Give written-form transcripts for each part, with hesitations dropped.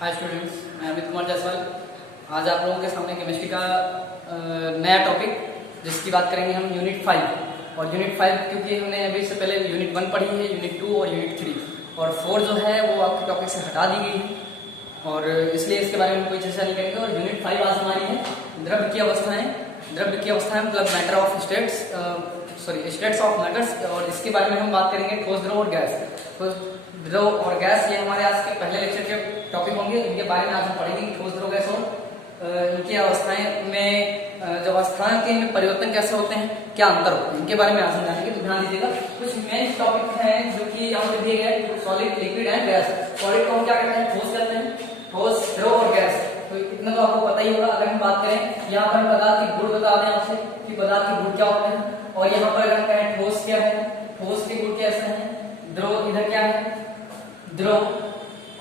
Hi students, मैं अमित कुमार जायसवाल। आज आप लोगों के सामने केमिस्ट्री का नया टॉपिक जिसकी बात करेंगे हम यूनिट 5। और यूनिट 5 क्योंकि हमने अभी से पहले यूनिट 1 पढ़ी है, यूनिट 2 और यूनिट 3 और 4 जो है वो आपके टॉपिक से हटा दी गई है और इसलिए इसके बारे में कोई चर्चा नहीं करेंगे। और यूनिट 5 आज हमारी है द्रव्य की अवस्थाएं। द्रव्य की अवस्थाएं मतलब matter of states of matters, और इसके बारे में हम बात करेंगे ठोस, द्रव और गैस। तो द्रव और गैस ये हमारे आज के पहले लेक्चर के टॉपिक होंगे। इनके बारे में आज हम पढ़ेंगे कि ठोस, द्रव, गैस और इनकी अवस्थाएं में जो अवस्थाएं के में परिवर्तन कैसे होते हैं, क्या अंतर होते हैं, इनके बारे में आज हम जानेंगे। तो ध्यान दीजिएगा, कुछ मेन टॉपिक हैं जो कि यहाँ पे दिए गए: solid, liquid and gas. Solid को हम क्या कहते हैं? ठोस कहते हैं। ठोस, द्रव और गैस, तो इतना तो आपको पता ही होगा। अगर हम बात करें यहाँ पर पदार्थ की गुण बता दें आपसे कि पदार्थ के गुण क्या होते हैं, और यहाँ पर अगर हम कहें ठोस क्या है, ठोस के गुण कैसे हैं, द्रव इधर क्या है, द्रव,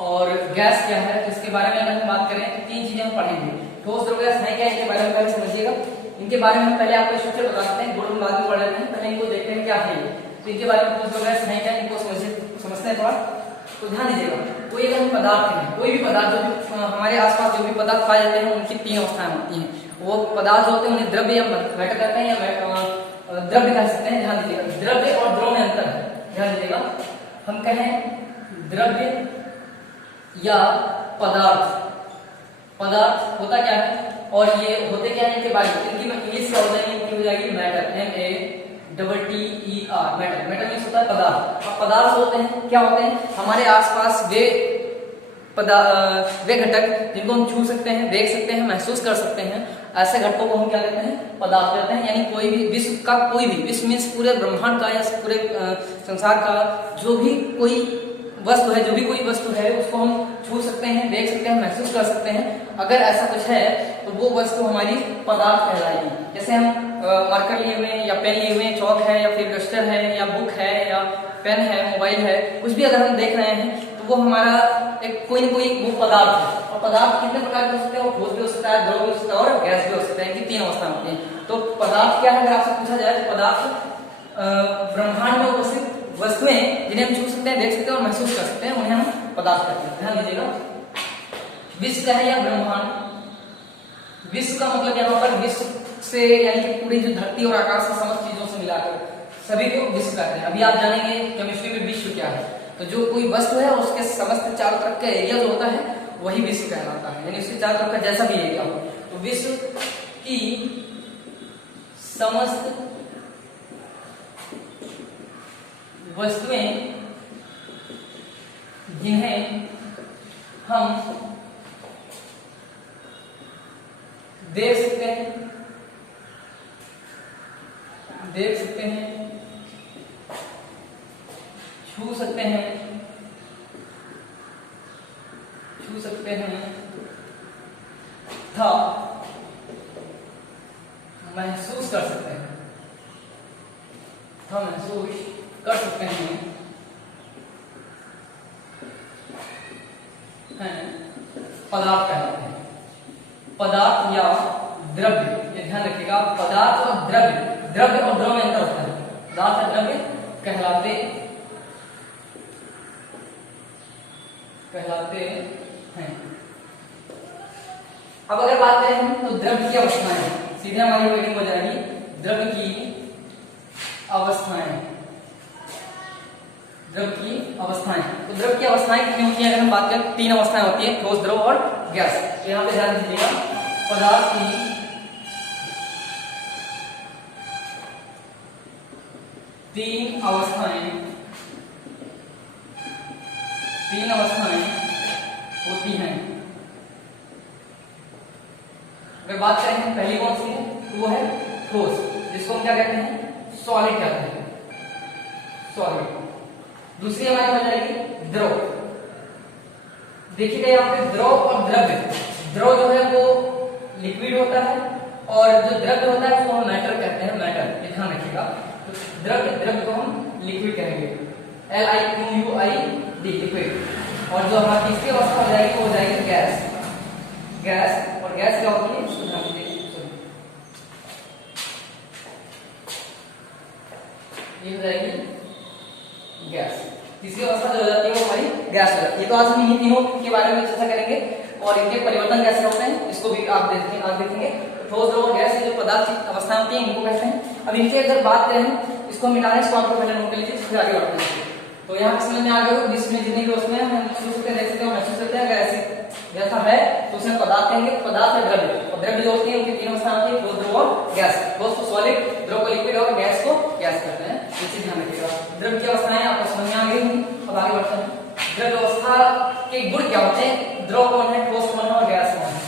और गैस क्या है, तो इसके बारे में अगर हम बात करें तो तीन चीजें हम पढ़ेंगे। ठोस, द्रव, गैस है क्या, इनके बारे में पहले समझिएगा। इनके बारे में हम पहले आपको स्ट्रक्चर बता देते हैं, गुण हम बाद में पढ़ लेते हैं, पहले इनको देखते हैं क्या है। तो इनके बारे में ठोस, द्रव, गैस है क्या, इनको समझते हैं थोड़ा। तो ध्यान दीजिएगा, कोई अगर हम पदार्थ हैं, कोई भी पदार्थ जो भी हमारे आसपास जो भी पदार्थ पाए जाते हैं उनकी तीन अवस्थाएं होती हैं। वो पदार्थ जो होते हैं उन्हें द्रव्य या मैटर कहते हैं या द्रव्य कह सकते हैं। ध्यान दीजिएगा, द्रव्य और द्रव में अंतर है। ध्यान दीजिएगा, हम कहें द्रव्य या पदार्थ, पदार्थ होता क्या है और ये होते क्या है, इनके बारे में इनकी इंग्लिश क्या होता है, इनकी हो जाएगी matter, MATTER, matter. Matter means होता है पदार्थ। अब पदार्थ होते हैं क्या होते हैं? हमारे आसपास वे घटक जिनको हम छू सकते हैं, देख सकते हैं, महसूस कर सकते हैं, ऐसे घटकों को हम क्या कहते हैं? पदार्थ कहते हैं। यानी कोई भी विश्व का कोई भी, विश्व मींस पूरे ब्रह्मांड का या पूरे संसार का जो भी कोई वस्तु है, जो भी कोई वस्तु है उसको हम छू सकते हैं, देख सकते हैं, महसूस कर सकते हैं। अगर ऐसा कुछ है तो वो वस्तु हमारी पदार्थ कहलाएगी। जैसे हम मार्कर लिए हुए या पेन लिए हुए, चौक है या फिर डस्टर है या बुक है या पेन है, मोबाइल है, कुछ भी अगर हम देख रहे हैं तो वो हमारा एक कोई ना कोई वो पदार्थ है। और पदार्थ कितने प्रकार के हो सकते हैं? वो ठोस भी हो सकता है, द्रव भी हो सकता है और गैस भी हो सकता है। इनकी तीन अवस्थाएं होती हैं। तो पदार्थ क्या है अगर आपसे पूछा जाए तो पदार्थ ब्रह्मांड में उपस्थित वस्तुएं जिन्हें हम छू सकते हैं, देख सकते हैं और महसूस कर सकते हैं, उन्हें हम पदार्थ कहते हैं। ध्यान दीजिएगा, विश्व का है या ब्रह्मांड। विश्व का मतलब यहाँ पर विश्व से यानी कि पूरी जो धरती और आकाश से समस्त चीजों से मिलाकर सभी को विश्व कहते हैं। अभी आप जानेंगे केमिस्ट्री में विश्व क्या है। तो जो कोई वस्तु है उसके समस्त चारों तरफ का एरिया जो होता है वही विश्व कहलाता है, यानी उसके चारों तरफ का जैसा भी एरिया हो। तो विश्व की समस्त वस्तुएं जिन्हें हम देख सकते हैं, छू सकते हैं तथा महसूस कर सकते हैं, पदार्थ कहलाते हैं। पदार्थ या द्रव्य, ये ध्यान रखिएगा, पदार्थ और द्रव्य, द्रव्य और द्रव में अंतर होता है। पदार्थ और द्रव्य कहलाते हैं। अब अगर बात करें हम तो द्रव्य की अवस्थाएं, सीधे हमारी रीडिंग हो जाएगी द्रव्य की अवस्थाएं। द्रव की अवस्थाएं, तो द्रव की अवस्थाएं कितनी होती हैं? अगर हम बात करें तीन अवस्थाएं होती हैं, ठोस, द्रव और गैस। तो यहाँ पे ध्यान दीजिएगा, पदार्थ की तीन अवस्थाएं होती हैं। अगर बात करें पहली कौन सी है तो वो है ठोस, जिसको हम क्या कहते हैं? सॉलिड कहते हैं, सॉलिड। दूसरी हमारी हो जाएगी द्रव। देखिएगा यहाँ पे द्रव और द्रव्य। द्रव जो है वो लिक्विड होता है और जो द्रव्य होता है उसको हम मैटर कहते हैं, मैटर। ध्यान रखिएगा, तो द्रव्य को हम लिक्विड कहेंगे, LIQUID, लिक्विड। और जो हमारी तीसरी अवस्था हो जाएगी वो हो जाएगी गैस। गैस, और गैस क्या होती है? ये हो जाएगी गैस। तीसरी अवस्था जो हो जाती है वो हमारी गैस हो जाती है। तो आज हम ये तीनों के बारे में चर्चा करेंगे और इनके परिवर्तन कैसे होते हैं इसको भी आप देखेंगे। ठोस, द्रव और गैस जो पदार्थ की अवस्थाएं होती है इनको कहते हैं। अब इनकी अगर बात करें इसको मिटाने इसको आपको पहले नोट कर लीजिए, फिर आगे बढ़ते हैं। तो यहाँ पे समझ में आ गया बीच में जितनी भी उसमें हम शुरू से देख सकते हैं, महसूस करते हैं। अगर ऐसी जैसा है तो उसे पदार्थ कहेंगे। पदार्थ है द्रव्य, और द्रव्य जो होती है उनकी तीन अवस्थाएं होती है, ठोस, द्रव और गैस। ठोस को सॉलिड, द्रव को लिक्विड और गैस को गैस कहते हैं। ये चीज ध्यान रखिएगा। द्रव्य की अवस्थाएं आपको समझ में आ गई होंगी। अब आगे बढ़ते हैं। द्रव्य अवस्था के गुण क्या होते हैं, द्रव कौन है, ठोस कौन है और गैस कौन है।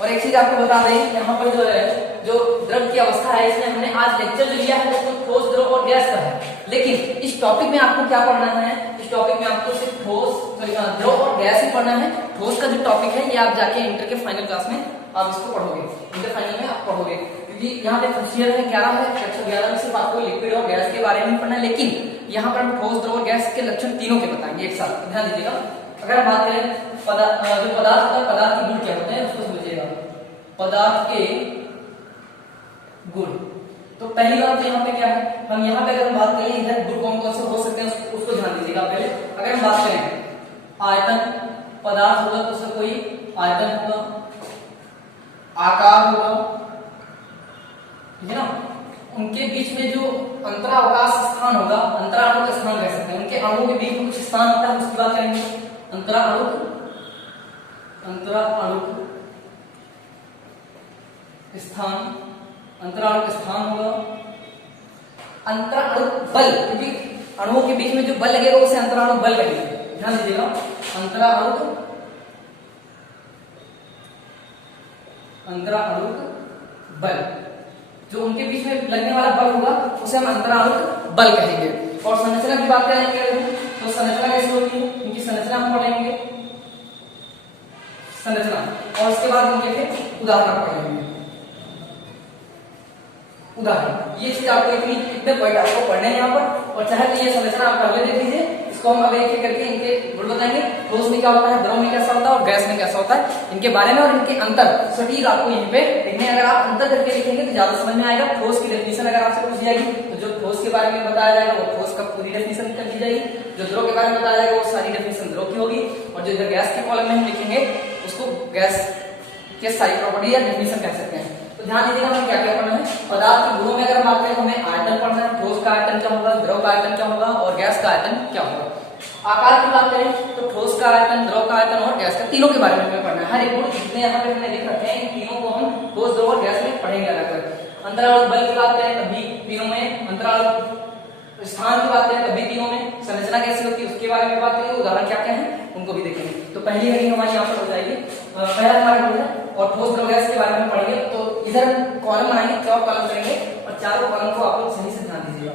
और एक चीज आपको बता दें, यहाँ पर जो है जो द्रव की अवस्था है इसमें हमने आज लेक्चर जो लिया है वो ठोस, द्रव और गैस का है। लेकिन इस टॉपिक में आपको क्या पढ़ना है, इस टॉपिक में आपको सिर्फ ठोस, द्रव और गैस ही पढ़ना है। ठोस का जो टॉपिक है ये आप जाके इंटर के फाइनल क्लास में आप इसको पढ़ोगे, इंटर फाइनल में आप पढ़ोगे। क्योंकि यहाँ पे फर्स्ट ईयर है 11 है, कक्षा 11 में सिर्फ आपको लिक्विड और गैस के बारे में पढ़ना है। लेकिन यहाँ पर हम ठोस, द्रव और गैस के लक्षण तीनों के बताएंगे एक साथ, ध्यान दीजिएगा। अगर हम बात करें जो पदार्थ होता है, पदार्थ के गुण क्या होते हैं उसको समझिएगा। पदार्थ के गुण, तो पहली बात यहाँ पे क्या है, हम यहाँ पे अगर हम बात करें इधर गुण कौन कौन से हो सकते हैं उसको ध्यान दीजिएगा पहले। अगर हम बात करें आयतन, पदार्थ होगा तो उसका कोई आयतन होगा, आकार होगा, ठीक है ना। उनके बीच में जो अंतरावकाश स्थान होगा, अंतराणु स्थान कह सकते हैं, उनके अणुओं के बीच में कुछ स्थान होता है उसकी बात करेंगे। अंतराणु स्थान, अंतराणु का स्थान होगा। अंतराणु बल, क्योंकि अणुओं के बीच में जो बल लगेगा उसे अंतराणु बल कहेंगे, ध्यान दीजिएगा। अंतराणु बल, जो उनके बीच में लगने वाला बल होगा उसे हम अंतराणु बल कहेंगे। और संरचना की बात करेंगे तो संरचना कैसे होती है, क्योंकि संरचना हम पढ़ेंगे संरचना, और उसके बाद उनके फिर उदाहरण पढ़ेंगे। उदाहरण, ये चीज आपको इतने पॉइंट आपको पढ़ने हैं यहाँ पर। और चाहे तो ये संरचना आप पहले देख लीजिए, इसको हम अब एक एक करके इनके गुण बताएंगे। ठोस में क्या होता है, द्रव में कैसा होता है और गैस में कैसा होता है, इनके बारे में और इनके अंतर सटीक आपको यहीं पे लिखने। अगर आप अंतर करके लिखेंगे तो ज्यादा समझ में आएगा। ठोस की डेफिनेशन अगर आपसे पूछ जाएगी तो जो ठोस के बारे में बताया जाएगा वो ठोस का पूरी डेफिनेशन कर दी जाएगी। जो द्रव के बारे में बताया जाएगा वो सारी डेफिनेशन द्रव की होगी। और जो इधर गैस के कॉलम में हम लिखेंगे उसको गैस के सारी प्रॉपर्टी या डेफिनेशन कह सकते हैं। तो ध्यान दीजिएगा हमें क्या क्या पढ़ना है। पदार्थ के गुणों में अगर बात करें तो हमें आयतन पढ़ना है, ठोस का आयतन क्या होगा, द्रव का आयतन क्या होगा और गैस का आयतन क्या होगा। आकार की बात करें तो ठोस का आयतन, द्रव का आयतन और गैस का, तीनों के बारे में हमें पढ़ना है। हर एक गुण जितने यहाँ पे हमने लिख रखे हैं इन तीनों को हम ठोस, द्रव और गैस में पढ़ेंगे अलग अलग। अंतराणु बल की बात करें तभी तीनों में, अंतराणु स्थान की बात करें तभी तीनों में, संरचना कैसी होती है उसके बारे में बात करेंगे, उदाहरण क्या क्या है उनको भी देखेंगे। तो पहली हेडिंग हमारी यहाँ पर हो जाएगी, पहला हमारा हो जाए और ठोस, द्रव, गैस के बारे में पढ़ेंगे। तो इधर कॉलम बनाएंगे, 4 कॉलम करेंगे और चारों कॉलम को आप लोग सही से ध्यान दीजिएगा।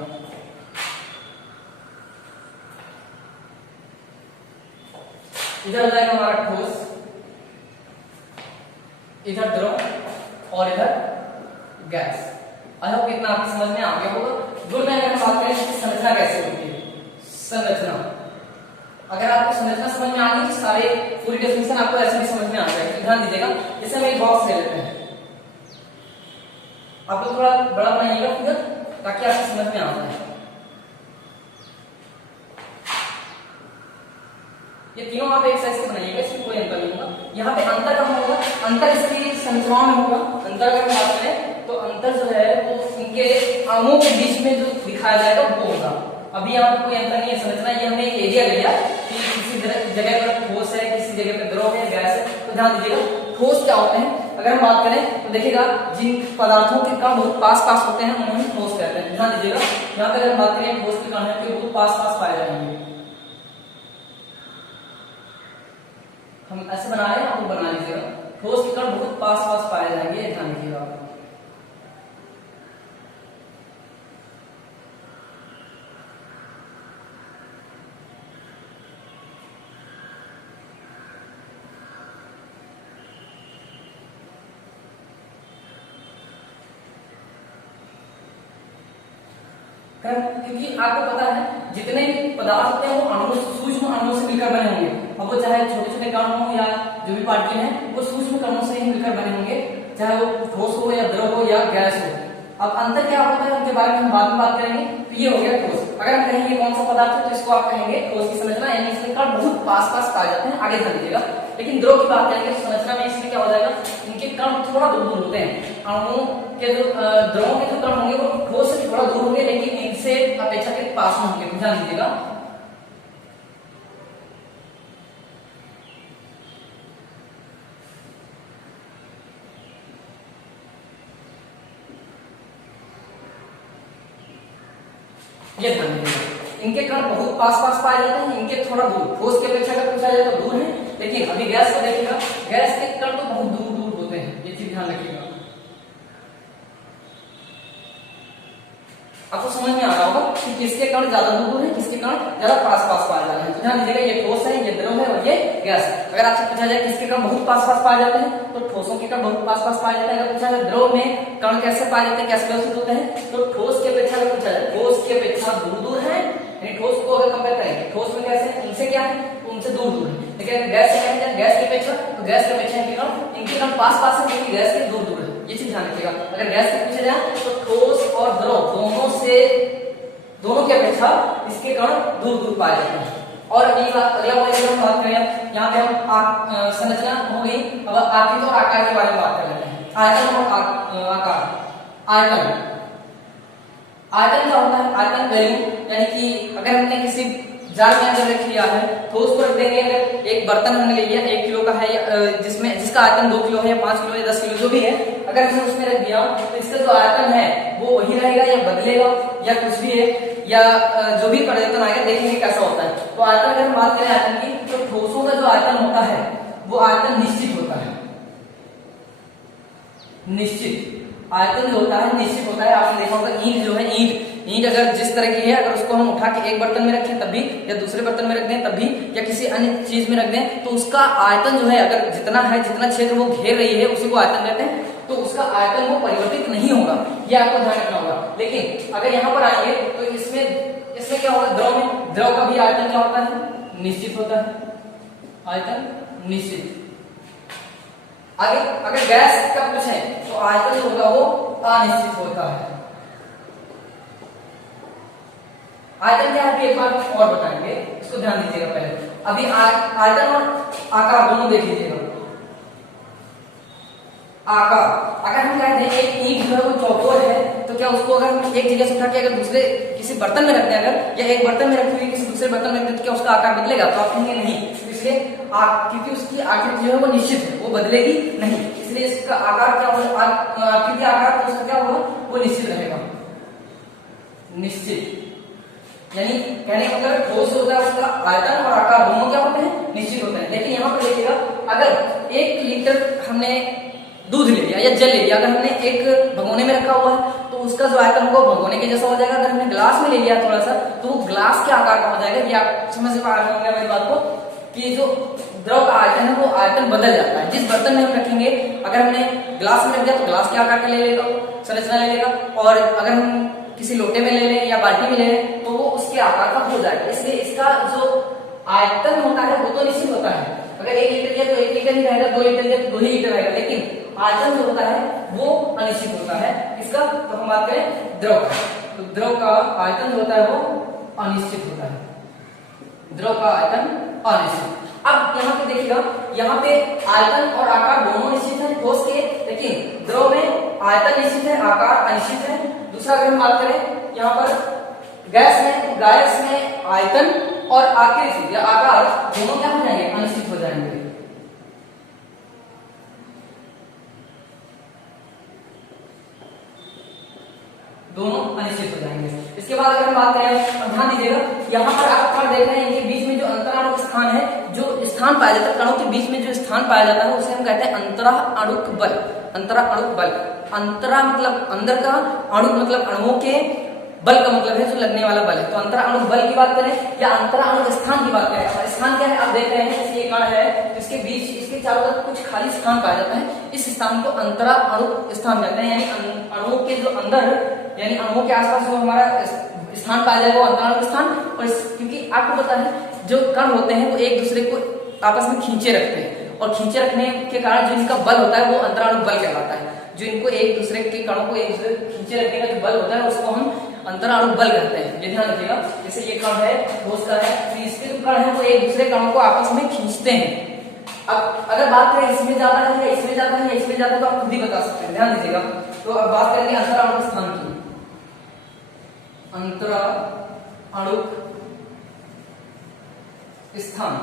इधर हो जाएगा हमारा ठोस, इधर द्रव और इधर गैस। आई होप कितना आपकी समझ में आ गया होगा। गुण में अगर हम बात करें तो संरचना कैसे होती है, संरचना अगर आपको संरचना समझ में आ गई तो सारे पूरी डेफिनेशन आपको ऐसे भी समझ में आ जाएगी। ध्यान दीजिएगा, जैसे हम एक बॉक्स ले लेते हैं, आप लोग थोड़ा बड़ा बनाइएगा फिगर ताकि आपको समझ में आ जाए। ये तीनों आप एक साइज के बनाइएगा, इसमें कोई अंतर नहीं होगा। यहाँ पे अंतर कहाँ होगा, अंतर इसकी संरचनाओं में होगा। अंतर अगर हम बात करें तो अंतर जो है वो इनके अणुओं के बीच में जो दिखाया जाएगा वो होगा। अभी यहाँ पे कोई अंतर नहीं है संरचना, ये हमने एक एरिया लिया कि किसी जगह पर ठोस है, किसी जगह पर द्रव है, गैस है। तो ध्यान दीजिएगा ठोस क्या होते हैं, अगर हम बात करें तो देखिएगा जिन पदार्थों के कण बहुत पास पास होते हैं उन्हें हम ठोस कहते हैं। ध्यान दीजिएगा यहाँ पे अगर हम बात करें ठोस के कण है तो बहुत पास पास पाए जाएंगे। हम ऐसे बना रहे हैं, आपको बना लीजिएगा, ठोस के कण बहुत पास पास पाए जाएंगे, ध्यान दीजिएगा। क्योंकि आपको पता है जितने भी पदार्थ होते हैं वो अणुओं, सूक्ष्म अणुओं से मिलकर बने होंगे। अब वो चाहे छोटे छोटे कण हो या जो भी पार्टिकल हैं वो सूक्ष्म कणों से ही मिलकर बने होंगे, चाहे वो ठोस हो या द्रव हो या गैस हो। अब अंतर क्या होता है उनके बारे में हम बाद में बात करेंगे। तो ये हो गया ठोस। अगर हम कहेंगे कौन सा पदार्थ है तो इसको आप कहेंगे ठोस की संरचना, यानी इसके कण बहुत पास पास पाए जाते हैं, आगे ध्यान दीजिएगा। लेकिन द्रव की बात करेंगे संरचना में इसमें क्या हो जाएगा, इनके कण थोड़ा दूर दूर होते हैं। अणुओं के जो द्रवों के जो कण होंगे वो ठोस से थोड़ा दूर होंगे, लेकिन इनसे अपेक्षाकृत पास में होंगे, ध्यान दीजिएगा। ये ध्यान दीजिएगा, इनके कण बहुत पास पास पाए जाते हैं, इनके थोड़ा दूर। ठोस की अपेक्षा अगर पूछा जाए तो दूर है, लेकिन अभी गैस को देखिएगा, गैस के कण तो बहुत दूर दूर होते हैं, ये चीज ध्यान रखिएगा। आपको समझ में आ रहा होगा कि किसके कण ज्यादा दूर है, किसके कण ज्यादा पास पास पाए जा रहे हैं। तो ध्यान दीजिएगा, ये ठोस है, ये द्रव है और ये गैस है। अगर आपसे पूछा जाए किसके कण बहुत पास पास पाए जाते हैं तो ठोसों के कण बहुत पास पास पाए जाते हैं। अगर पूछा जाए द्रव में कण कैसे पाए जाते हैं, कैसे व्यवस्थित होते हैं, तो ठोस की अपेक्षा अगर पूछा जाए, ठोस की अपेक्षा दूर दूर है, यानी ठोस को अगर कंपेयर करेंगे, ठोस में कैसे, उनसे क्या है, उनसे दूर दूर है। लेकिन गैस से क्या है, गैस की अपेक्षा, तो गैस की अपेक्षा इनके कण पास पास है, लेकिन गैस के दूर दूर है, ये चीज ध्यान रखिएगा। अगर गैस से पूछा जाए तो ठोस और द्रव दोनों की अपेक्षा इसके कण दूर दूर पाए जाते हैं। और अगला पॉइंट हम बात करें, यहाँ पे हम संरचना हो गई, अब आकृति और आकार के बारे में बात कर लेते हैं। आयतन और आकार। आयतन क्या होता है, आयतन वैल्यू, यानी कि अगर हमने किसी जार में अंदर रख लिया है तो उसको रख देंगे। अगर एक बर्तन हमने ले लिया 1 किलो का है, जिसमें जिसका आयतन 2 किलो है या 5 किलो या 10 किलो जो भी है, अगर हमने उसमें रख दिया तो इसका जो आयतन है वो वही रहेगा या बदलेगा या कुछ भी है, या जो भी परिवर्तन आएगा, देखेंगे कैसा होता है। तो आयतन अगर हम बात करें आयतन की, तो ठोसों का जो आयतन होता है वो आयतन निश्चित होता है। निश्चित आयतन जो होता है निश्चित होता है। आपने देखा होगा ईंट जो है, ईंट अगर जिस तरह की है, अगर उसको हम उठा के एक बर्तन में रखें तब भी, या दूसरे बर्तन में रख दें तब भी, या किसी अन्य चीज में रख दें, तो उसका आयतन जो है, अगर जितना है, जितना क्षेत्र वो घेर रही है, उसी को आयतन कहते हैं। तो उसका आयतन वो परिवर्तित नहीं होगा, ये आपको ध्यान रखना होगा। लेकिन अगर यहाँ पर आएंगे तो इसमें क्या होगा, द्रव का भी आयतन क्या होता है, निश्चित होता है, आयतन निश्चित। आगे अगर गैस का पूछे तो आयतन जो होगा वो अनिश्चित होता है। आयतन क्या है एक बार और बताएंगे, इसको ध्यान दीजिएगा। पहले अभी आयतन और आकार दोनों देख लीजिएगा। आकार, अगर हम कहते हैं एक ईंट जो है वो चौकोर है, तो क्या उसको अगर हम एक जगह से उठा के अगर दूसरे किसी बर्तन में रखते हैं, अगर या एक बर्तन में रखी हुई किसी दूसरे बर्तन में रखते हैं, तो क्या उसका आकार बदलेगा? तो आप कहेंगे नहीं, इसलिए क्योंकि उसकी आकृति जो है वो निश्चित है, वो बदलेगी नहीं, इसलिए इसका आकार क्या होगा, आकृति आकार तो उसका क्या होगा, वो निश्चित रहेगा। निश्चित यानी कहने का मतलब ठोस होता है, उसका आयतन और आकार दोनों क्या होते हैं, निश्चित होते हैं। लेकिन यहाँ पर देखिएगा, अगर 1 लीटर हमने दूध ले लिया या जल ले लिया, अगर हमने एक भगोने में रखा हुआ है तो उसका जो आयतन होगा भगोने के जैसा हो जाएगा। अगर हमने ग्लास में ले लिया थोड़ा सा, तो वो ग्लास के आकार का हो जाएगा। ये आप समझ पा रहे होंगे मेरी बात को, कि जो द्रव का आयतन है वो आयतन बदल जाता है। जिस बर्तन में हम रखेंगे, अगर हमने ग्लास में रख दिया तो ग्लास के आकार का ले लेगा, संरचना ले लेगा, और अगर हम किसी लोटे में ले लें या बाल्टी में ले लें तो वो उसके आकार का हो जाएगा। इसलिए इसका जो आयतन होता है वो तो निश्चित होता है। अगर 1 लीटर दिया तो 1 लीटर ही रहेगा, 2 लीटर दिया तो 2 ही लीटर रहेगा, लेकिन आयतन जो होता है वो अनिश्चित होता है। इसका तो हम बात करें द्रव का, तो द्रव का आयतन जो होता है वो अनिश्चित होता है। द्रव का आयतन अनिश्चित। अब यहाँ पे देखिएगा, यहाँ पे आयतन और आकार दोनों निश्चित है ठोस के, लेकिन द्रव में आयतन निश्चित है, आकार अनिश्चित है। दूसरा अगर हम बात करें यहाँ पर गैस में आयतन और आकृति या आकार दोनों क्या हो जाएंगे, अनिश्चित हो जाएंगे। दोनों अनिश्चित हो जाएंगे। इसके बाद अगर हम बात करें, ध्यान दीजिएगा, यहाँ पर आप कण देख रहे हैं, इनके बीच में जो अंतराणुक स्थान है, जो स्थान पाया जाता है कणों के बीच में जो स्थान पाया जाता है, उसे हम कहते हैं अंतराणुक बल। अंतराणुक बल, अंतरा मतलब अंदर का, अणु मतलब अणुओं के, बल का मतलब है जो लगने वाला बल है। तो अंतराणुक बल की बात करें या अंतराणुक स्थान की बात करें, स्थान क्या है आप देख रहे हैं, ये कण है, इसके बीच, इसके चारों तरफ कुछ खाली स्थान पाया जाता है, इस स्थान को अंतराणुक स्थान कहते हैं। यानी अणुओं के जो अंदर, यानी अणुओं के आसपास जो हमारा स्थान पाया जाएगा वो अंतराणुक स्थान। और क्योंकि आपको पता है जो कण होते हैं वो एक दूसरे को आपस में खींचे रखते हैं, और खींचे रखने के कारण जो इनका बल होता है वो अंतराणुक बल कहलाता है। जो इनको एक दूसरे के कणों को एक दूसरे खींचे रखने का जो बल होता है उसको हम अंतराणु बल कहते हैं। ये ध्यान रखिएगा, जैसे ये कण है ठोस का है, तो इसके जो कण है वो एक दूसरे कणों को आपस में खींचते हैं। अब अगर बात करें इसमें ज्यादा है या इसमें ज्यादा है या इसमें ज्यादा, तो आप खुद ही बता सकते हैं, ध्यान दीजिएगा। तो अब बात करेंगे अंतराणु के स्थान की। अंतराणु स्थान,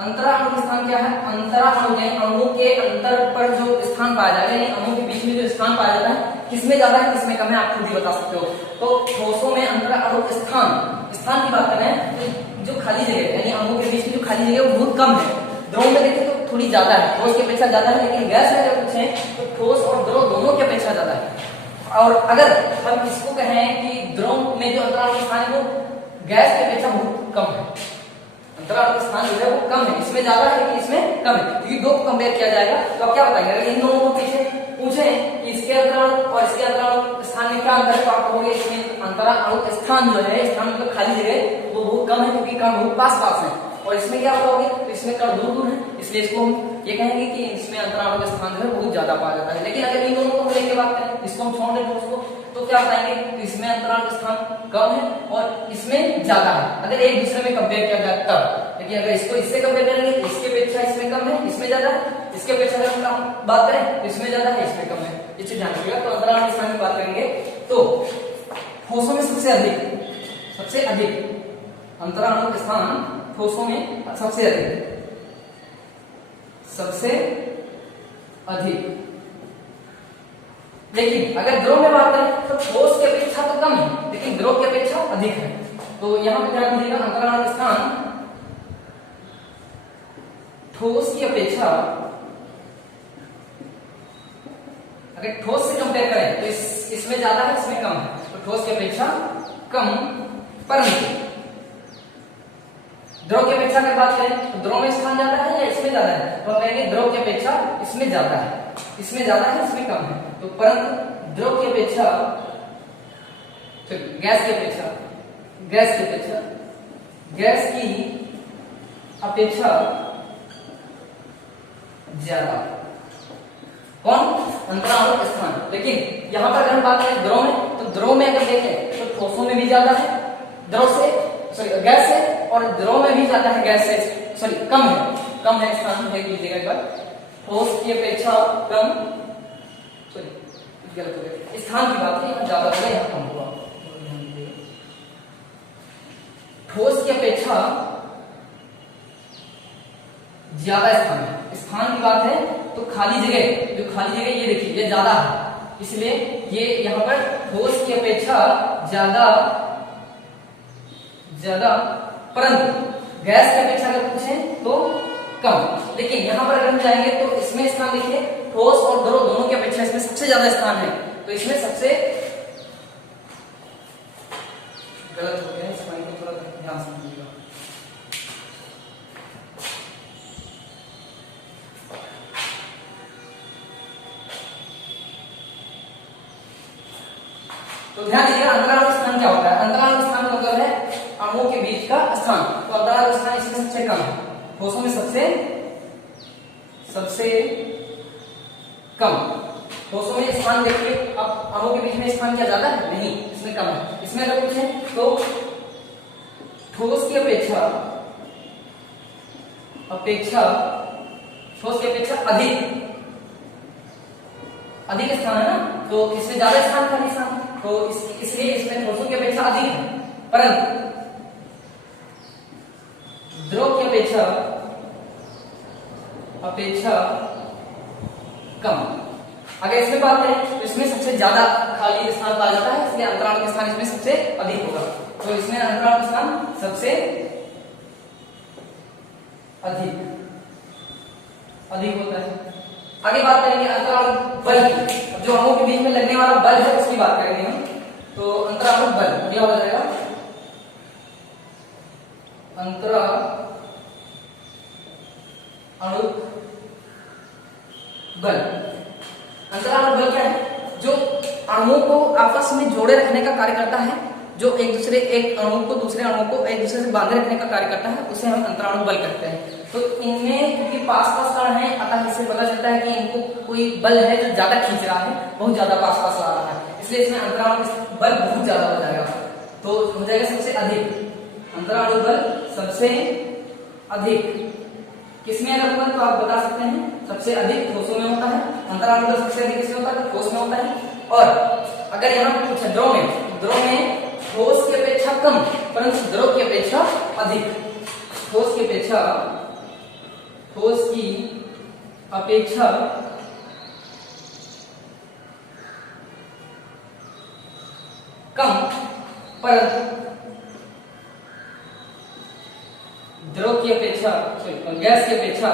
अंतराणु का स्थान क्या है? अंतराणु यानी अणु के अंतर पर जो स्थान पाया जाएगा, यानी अणु के बीच में जो स्थान पाया जाता है, किसमें ज्यादा है किसमें कम है, आप खुद ही बता सकते हो। तो ठोसों में अंतराणु स्थान की बात करें तो जो खाली जगह यानी अणु के बीच में जो खाली जगह वो बहुत कम है। द्रव में देखें तो थोड़ी ज्यादा है, ठोस की अपेक्षा ज्यादा है, लेकिन गैस में अगर पूछें तो ठोस और द्रव दोनों की अपेक्षा ज्यादा है। और अगर हम इसको कहें कि द्रव में जो अंतराणु स्थान है वो गैस की अपेक्षा बहुत कम है, अंतराणु स्थान जो है वो कम है, इसमें ज्यादा है लेकिन इसमें कम है, क्योंकि दो को कंपेयर किया जाएगा। तो आप क्या बताएंगे अगर इन दोनों को पीछे पूछे कि इसके अंतराणु और इसके अंतराणु स्थान में क्या अंतर है, तो आप कहोगे इसमें अंतराणु स्थान जो है, स्थान मतलब खाली जगह, वो बहुत कम है क्योंकि कण बहुत पास पास है। और इसमें क्या बताओगे, तो इसमें कण दूर दूर है, इसलिए इसको हम ये कहेंगे कि इसमें अंतराणु का स्थान जो है बहुत ज्यादा पाया जाता है। लेकिन अगर इन दोनों को लेके बात करें, इसको हम छोड़ दें उसको, तो क्या बताएंगे, तो इसमें अंतराणु का स्थान कम है और इसमें ज्यादा है, अगर एक दूसरे में कंपेयर किया जाए तब। लेकिन अगर इसको इससे कंपेयर करेंगे तो इसके अपेक्षा इसमें कम है, इसमें ज्यादा है, इसके अपेक्षा अगर हम बात करें तो इसमें ज्यादा है, इसमें कम है, ये चीज ध्यान रखिएगा। तो अंतराणु स्थान की बात करेंगे तो ठोसों में सबसे अधिक अंतराणु स्थान, ठोसों में सबसे अधिक। लेकिन अगर द्रव में बात करें तो ठोस की अपेक्षा तो कम है, लेकिन द्रव की अपेक्षा अधिक है। तो यहां पे ध्यान दीजिएगा, अंतराणु स्थान ठोस की अपेक्षा, अगर ठोस से कंपेयर करें तो इसमें ज्यादा है, इसमें कम है, तो ठोस की अपेक्षा कम। परंतु द्रव की अपेक्षा अगर बात करें तो द्रव में स्थान ज्यादा है या इसमें ज्यादा है, तो कहेंगे द्रव की अपेक्षा इसमें ज्यादा है, इसमें ज्यादा है, इसमें कम है। तो परंतु द्रव की अपेक्षा, गैस की अपेक्षा ज्यादा। कौन? अंतराणु स्थान। लेकिन यहां पर अगर हम बात करें द्रव में, तो द्रव में अगर देखें तो ठोसों में भी ज्यादा है गैस से, और द्रव में भी ज्यादा है गैस से, कम है स्थान है कीजिएगा एक बार, ठोस की अपेक्षा कम, गलत हो गया, स्थान की बात है, ज्यादा हो गया, यहाँ कम हुआ। ठोस की अपेक्षा ज्यादा स्थान की बात है, तो खाली जगह ये देखिए ये ज्यादा है, इसलिए ये यहाँ पर ठोस की अपेक्षा ज्यादा, परंतु गैस की अपेक्षा अगर पूछें तो कम। लेकिन यहाँ पर अगर हम जाएंगे तो इसमें स्थान देखिए, ठोस और द्रव दोनों की अपेक्षा इसमें सबसे ज्यादा स्थान है, तो इसमें सबसे गलत हो गया, इस पॉइंट को थोड़ा ध्यान से समझिएगा। तो ध्यान दीजिएगा, अंतराणु स्थान क्या होता है? अंतराणु स्थान मतलब है अणुओं के बीच का स्थान। तो अंतराणु स्थान इसमें सबसे कम है, ठोसों में सबसे कम। ठोसों में स्थान देखिए, अब अणुओं के बीच में स्थान क्या ज्यादा है? नहीं, इसमें कम है। इसमें अगर पूछें तो ठोस की अपेक्षा अधिक स्थान है ना, तो इसमें ज्यादा स्थान खाली स्थान, तो इसलिए इसमें ठोसों की अपेक्षा अधिक है, परंतु द्रव की अपेक्षा कम। अगर इसमें बात करें तो इसमें सबसे ज्यादा खाली स्थान पाया जाता है, इसलिए अंतराणु का स्थान इसमें सबसे अधिक होगा। तो इसमें अंतराणु का स्थान सबसे अधिक होता है। आगे बात करेंगे अंतराणु बल की। जो अणुओं के बीच में लगने वाला बल है उसकी बात करेंगे हम। तो अंतराणु बल क्या हो जाएगा? अंतराणु बल। अंतराणु बल क्या है? जो अणुओं को आपस में जोड़े रखने का कार्य करता है, जो एक अणु को दूसरे अणु को एक दूसरे से बांधे रखने का कार्य करता है, उसे हम अंतराणु बल कहते हैं। तो इनमें क्योंकि पास कण है, अतः इससे पता चलता है कि इनको कोई बल है जो ज्यादा खींच रहा है, बहुत ज्यादा पास ला रहा है, इसलिए इसमें अंतराणु बल बहुत ज्यादा हो जाएगा। तो हो जाएगा सबसे अधिक, अंतराणु बल सबसे अधिक किसमें अगर हुआ तो आप बता सकते हैं सबसे अधिक ठोसों में होता है। अंतराणु बल सबसे अधिक किसमें होता है? ठोस में होता है। और अगर यहाँ पे पूछा द्रव में ठोस की अपेक्षा कम परंतु द्रव की अपेक्षा अधिक, ठोस की अपेक्षा कम परंतु द्रव की अपेक्षा गैस की अपेक्षा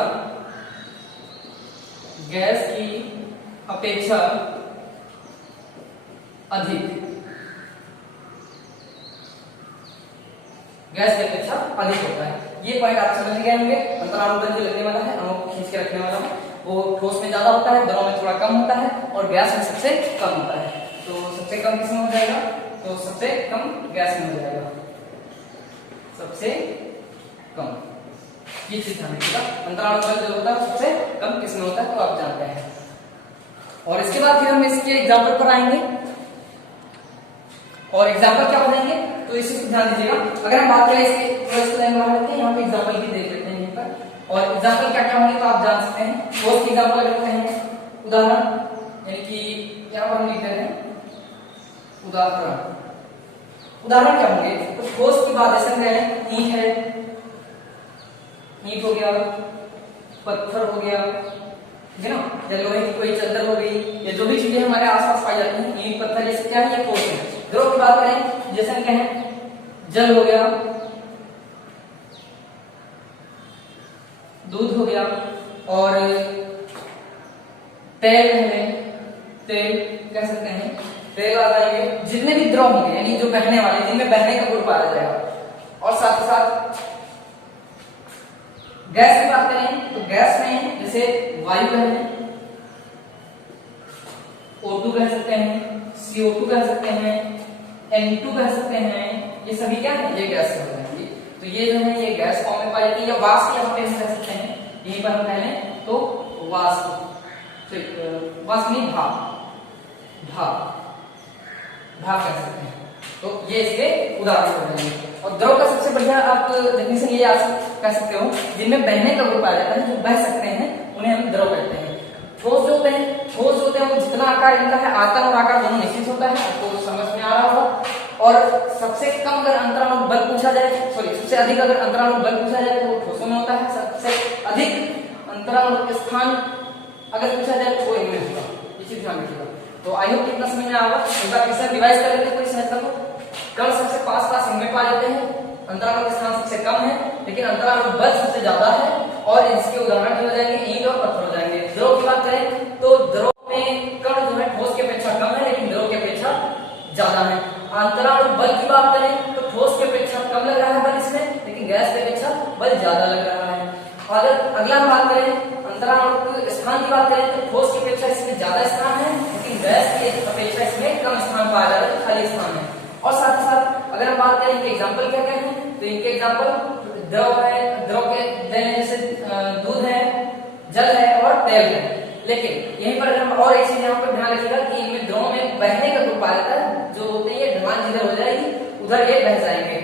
अधिक, गैस की अपेक्षा अधिक होता है। ये पॉइंट आप समझ गए होंगे। अंतराणु बल जो लगने वाला है, अणुओं को खींच के रखने वाला है, वो ठोस में ज्यादा होता है, द्रव में थोड़ा कम होता है और गैस में सबसे कम होता है। तो सबसे कम किसमें हो जाएगा? तो सबसे कम गैस में हो जाएगा, सबसे कम। ये चीज ध्यान रखिएगा, अंतराणु बल जो होता है सबसे कम किसमें होता है तो आप जानते हैं। और इसके बाद फिर हम इसके एग्जाम्पल पर आएंगे और एग्जाम्पल क्या बनाएंगे तो इसी को ध्यान दीजिएगा। अगर हम बात करें इसके यहाँ पे एग्जाम्पल भी देख लेते हैं यहाँ पर। और एग्जाम्पल क्या क्या होंगे तो आप जान सकते हैं। ठोस के एग्जाम्पल अगर कहेंगे उदाहरण, यानी कि यहाँ पर हम लिख रहे हैं उदाहरण क्या होंगे तो ठोस की बात ऐसे करें, ईंट है, ईंट हो गया, पत्थर हो गया, है ना, या लोहे की कोई चादर हो गई, या जो भी चीजें हमारे आसपास पाई जाती हैं, ईंट पत्थर जैसे क्या है, ये ठोस है। द्रव की बात करें जैसे हम कहें जल हो गया, दूध हो गया और तेल है, तेल कह सकते हैं, तेल आ जाएंगे। जितने भी द्रव होंगे यानी जो बहने वाले, जिनमें बहने का गुण पाया जाएगा। और साथ ही साथ गैस की बात करें तो गैस में जैसे वायु है, O2 कह सकते हैं, CO2 कह सकते हैं, N2 कह सकते हैं, ये सभी क्या है, ये गैस हो जाएंगी। तो ये जो है ये गैस फॉर्म में पाई जाती है, या वाष्प यहाँ पे कह सकते हैं, यहीं पर हम कह लें तो वाष्प, वाष्प नहीं भाप कह सकते हैं। तो ये इसके उदाहरण हो जाएंगे। और द्रव का सबसे बढ़िया आप डेफिनेशन ये कह सकते हो, जिनमें बहने का गुण पाया जाता है, जो बह सकते हैं उन्हें हम द्रव कहते हैं। ठोस जो होते हैं वो जितना आकार इनका है, आयतन और आकार दोनों निश्चित होता है, आपको समझ में आ रहा होगा। और सबसे कम अगर अंतराणु बल पूछा जाए, सबसे अधिक अगर अंतराणु बल पूछा जाए तो वो ठोसों में होता है। सबसे अधिक अंतराणु स्थान अगर पूछा जाए तो वो इनमें होगा, ये चीज ध्यान रखिएगा। तो आई होप कितना समझ में आएगा। एक बार फिर से रिवाइज कर लेते हैं पूरी समस्या को। कण सबसे पास इनमें पाए जाते हैं, अंतराणु के स्थान सबसे कम है लेकिन अंतराणु बल सबसे ज्यादा है, और इसके उदाहरण हो जाएंगे ईंट और पत्थर हो जाएंगे। द्रव की बात करें तो द्रव में कण जो है ठोस की अपेक्षा कम है लेकिन द्रव की अपेक्षा ज्यादा है। अंतराणु बल की बात करें तो ठोस की अपेक्षा कम लग रहा है बल इसमें, लेकिन गैस की अपेक्षा बल ज्यादा लग रहा है। और अगला बात करें अंतराणु स्थान की बात करें तो ठोस की अपेक्षा इसमें ज्यादा स्थान है लेकिन गैस की अपेक्षा इसमें कम स्थान पाया जाता है, खाली स्थान है। और साथ ही साथ अगर हम बात करें इनके एग्जाम्पल क्या क्या हैं तो इनके एग्जाम्पल द्रव है, द्रव के जैसे दूध है, जल है और तेल है। लेकिन यहीं पर हम और एक चीज यहाँ पर ध्यान रखिएगा कि इनमें द्रव में बहने का गुण पाया जाता है, जो होते हैं ये ढलान जिधर हो जाएगी उधर ये बह जाएंगे।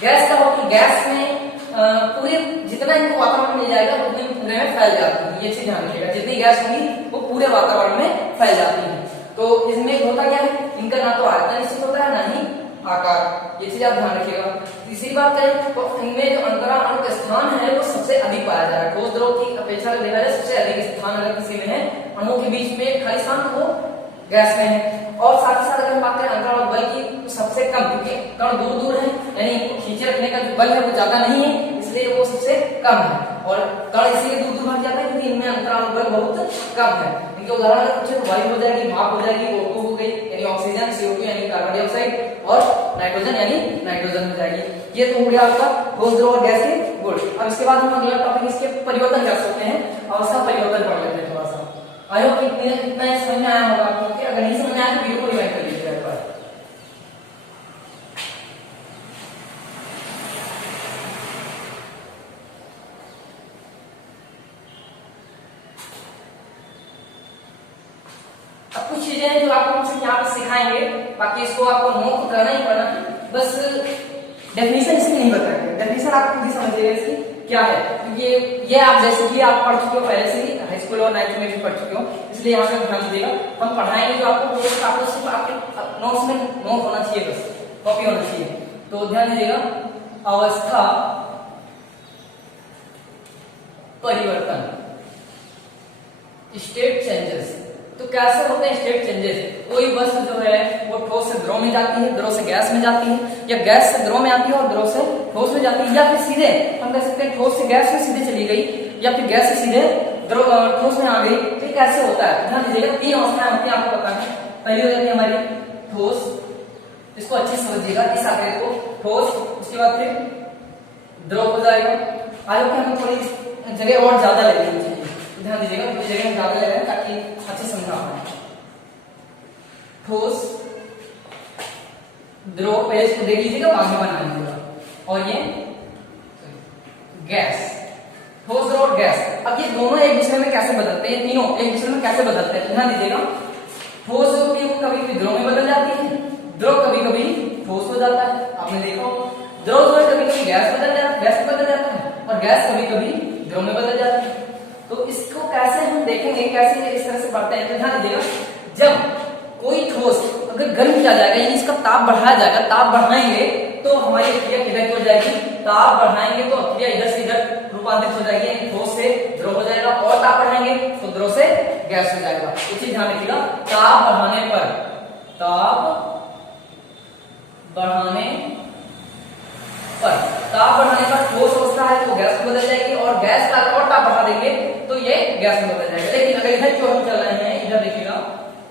गैस का होगी, गैस में पूरे जितना इनको वातावरण मिल जाएगा उतने पूरे में फैल जाती है, ये चीज ध्यान रखिएगा। जितनी गैस होगी वो पूरे वातावरण में फैल जाती है। तो इसमें होता क्या है, इनका ना तो आयतन निश्चित होता है ना ही आकार, ये चीज आप ध्यान रखिएगा। तीसरी बात करें तो इनमें जो अंतराणु का स्थान है वो सबसे अधिक पाया जा रहा है। ठोस द्रव की अपेक्षा देखा जाए सबसे अधिक स्थान अगर किसी में है, अणुओं के बीच में खाली स्थान वो गैस में है। और साथ ही साथ अगर हम बात करें अंतराणु बल की तो सबसे कम, क्योंकि कण दूर दूर है यानी इनको खींचे रखने का जो बल है वो ज्यादा नहीं है, इसलिए वो सबसे कम है। और कण इसीलिए दूर दूर भाग जाता है क्योंकि इनमें अंतराणु बल बहुत कम है। इनके उदाहरण अगर पूछे तो वायु हो जाएगी, भाप हो जाएगी, O2 हो गई यानी ऑक्सीजन, CO2 यानी कार्बन डाइऑक्साइड और नाइट्रोजन यानी नाइट्रोजन हो जाएगी। ये तो हो गया आपका ठोस द्रव और गैस के गुण। अब इसके बाद हम अगला टॉपिक इसके परिवर्तन कर सकते हैं, अवस्था परिवर्तन पढ़ लेते हैं थोड़ा सा। आई होप इतना समझ में आया होगा आपको। अगर नहीं समझ में आया तो वीडियो को रिवाइंड कर लीजिएगा एक बार। अब कुछ चीजें जो आपको यहाँ पे सिखाएंगे, बाकी इसको आपको नोट करना ही पड़ना है। बस डेफिनेशन इसकी नहीं बताएंगे, डेफिनेशन आप खुद ही समझिएगा इसकी क्या है, क्योंकि ये आप जैसे कि आप पढ़ चुके हो पहले से ही, हाई स्कूल और 9th में भी पढ़ चुके हो, इसलिए यहाँ पे ध्यान दीजिएगा। हम पढ़ाएंगे जो आपको सिर्फ आपके नोट्स में नोट होना चाहिए, बस कॉपी होना चाहिए। तो ध्यान दीजिएगा, अवस्था परिवर्तन, स्टेट चेंजेस। तो कैसे होते हैं स्टेट चेंजेस? कोई वस्तु जो है वो ठोस से द्रव में जाती है, द्रव से गैस में जाती है, या गैस से द्रव में आती है और द्रव से ठोस में जाती है, या फिर सीधे हम कह सकते हैं ठोस से गैस में सीधे चली गई, या फिर गैस से सीधे ठोस में आ गई। तो ये कैसे होता है? ध्यान दीजिएगा, 3 अवस्थाएं होती है, आपको पता है। पहली हो जाती है हमारी ठोस, इसको अच्छे से समझिएगा, इस आकृति को, ठोस, उसके बाद फिर द्रव हो जाएगा। आगे हमें थोड़ी जगह और ज्यादा लगेगी, ध्यान दीजिएगा, थोड़ी जगह हम ज्यादा ले रहे हैं ताकि अच्छे समझा पाए। ठोस, द्रव, पहले इसको देख लीजिएगा, बाद में बना लीजिएगा। और ये गैस, ठोस, द्रव और गैस। अब ये दोनों एक दूसरे में कैसे बदलते हैं? तीनों एक दूसरे में कैसे बदलते हैं? ध्यान दीजिएगा, ठोस जो होती है वो कभी कभी द्रव में बदल जाती है, द्रव कभी कभी ठोस हो जाता है। आपने देखा द्रव जो है कभी कभी गैस बदल जाता है, और गैस कभी कभी द्रव में बदल जाती है। तो इसको कैसे हम देखेंगे, कैसे इस तरह से बढ़ते हैं? तो ध्यान दीजिएगा, जब कोई ठोस अगर गर्म किया जाएगा, यानी इसका ताप बढ़ाया जाएगा, ताप बढ़ाएंगे तो हमारी क्रिया किधर की हो जाएगी? ताप बढ़ाएंगे तो क्रिया इधर से इधर रूपांतरित हो जाएगी, यानी ठोस से द्रव हो जाएगा, और ताप बढ़ाएंगे तो द्रव से गैस हो जाएगा। ये चीज ध्यान रखिएगा, ताप बढ़ाने पर ठोस अवस्था है तो गैस में बदल जाएगी, और गैस का और ताप बढ़ा देंगे तो ये गैस में बदल जाएगा। लेकिन अगर इधर जो हम चल रहे हैं, इधर देखिएगा,